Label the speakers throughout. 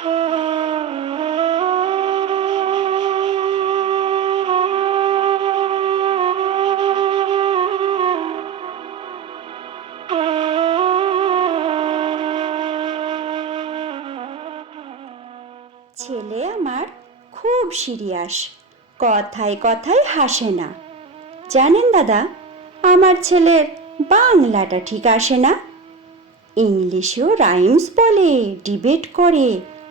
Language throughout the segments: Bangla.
Speaker 1: ছেলে আমার, খুব সিরিয়াস। কথায় কথায় হাসে না। জানেন দাদা, আমার ছেলের বাংলাটা ঠিক আসে না। ইংলিশেও রাইমস বলে, ডিবেট করে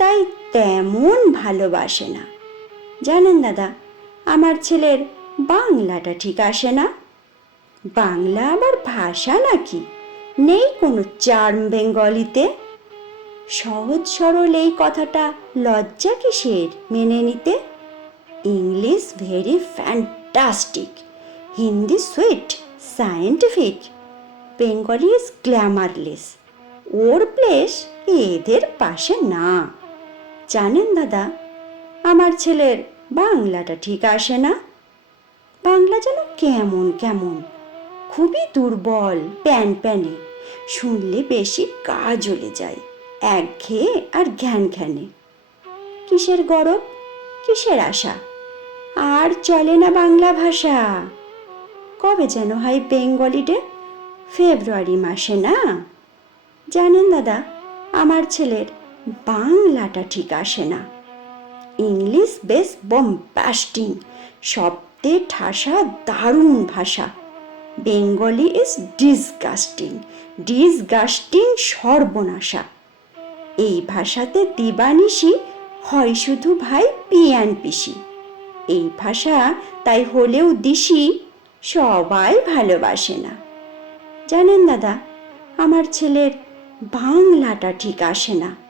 Speaker 1: তাই তেমন ভালোবাসে না। জানেন দাদা, আমার ছেলের বাংলাটা ঠিক আসে না। বাংলা আবার ভাষা নাকি? নেই কোনো চার্ম বেঙ্গলিতে? সহজ সরল এই কথাটা লজ্জা কিসের মেনে নিতে? English very fantastic. Hindi sweet, scientific. Bengali is glamourless. Our place এদের পাশে না। জানেন দাদা, আমার ছেলের বাংলাটা ঠিক আসে না? বাংলা যেন কেমন কেমন, খুবই দুর্বল, প্যান প্যানে, শুনলে বেশি গা জ্বলে যায়, একঘেয়ে আর ঘ্যান ঘ্যানে। কিসের গরব? কিসের আশা? আর চলে না বাংলা ভাষা। কবে যেন হয় বেঙ্গলি ডে ফেব্রুয়ারি মাসে না? জানেন দাদা, আমার ছেলের বাংলাটা ঠিক আসে না। ইংলিশ বেশ বম্বাস্টিং শব্দে ঠাসা দারুণ ভাষা। বেঙ্গলি ইজ ডিসগাস্টিং ডিসগাস্টিং সর্বনাশা। এই ভাষাতে দিবানিশি হয় শুধু ভাই পিয়ান পিসি। এই ভাষা তাই হলেও দিশি সবাই ভালোবাসে না। জানেন দাদা, আমার ছেলের বাংলাটা ঠিক আসে না।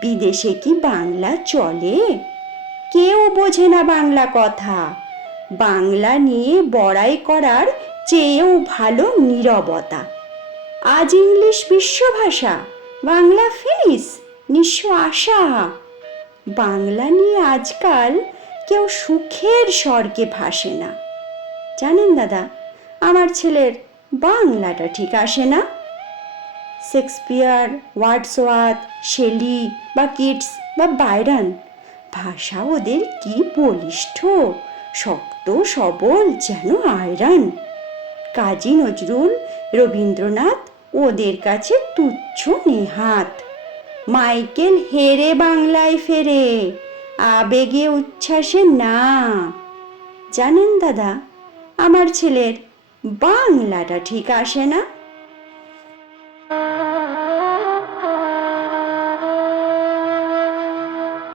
Speaker 1: বিদেশে কি বাংলা চলে? কেউ বোঝে না বাংলা কথা। বাংলা নিয়ে বড়াই করার চেয়েও ভালো নীরবতা। আজ ইংলিশ বিশ্বভাষা, বাংলা ফিস নিঃস্ব আশা। বাংলা নিয়ে আজকাল কেউ সুখের স্বর্গে ভাসে না। জানেন দাদা, আমার ছেলের বাংলাটা ঠিক আসে না। শেক্সপিয়ার, ওয়ার্ডসওয়ার্থ, শেলি বা কিটস বা বাইরান। ভাষা ওদের কি বলিষ্ঠ? শক্ত, সবল, যেন আয়রান। কাজী নজরুল, রবীন্দ্রনাথ ওদের কাছে তুচ্ছ নেহাত। মাইকেল হেরে বাংলায় ফেরে, আবেগে উচ্ছ্বাসে না। জানেন দাদা, আমার ছেলের বাংলাটা ঠিক আসে না?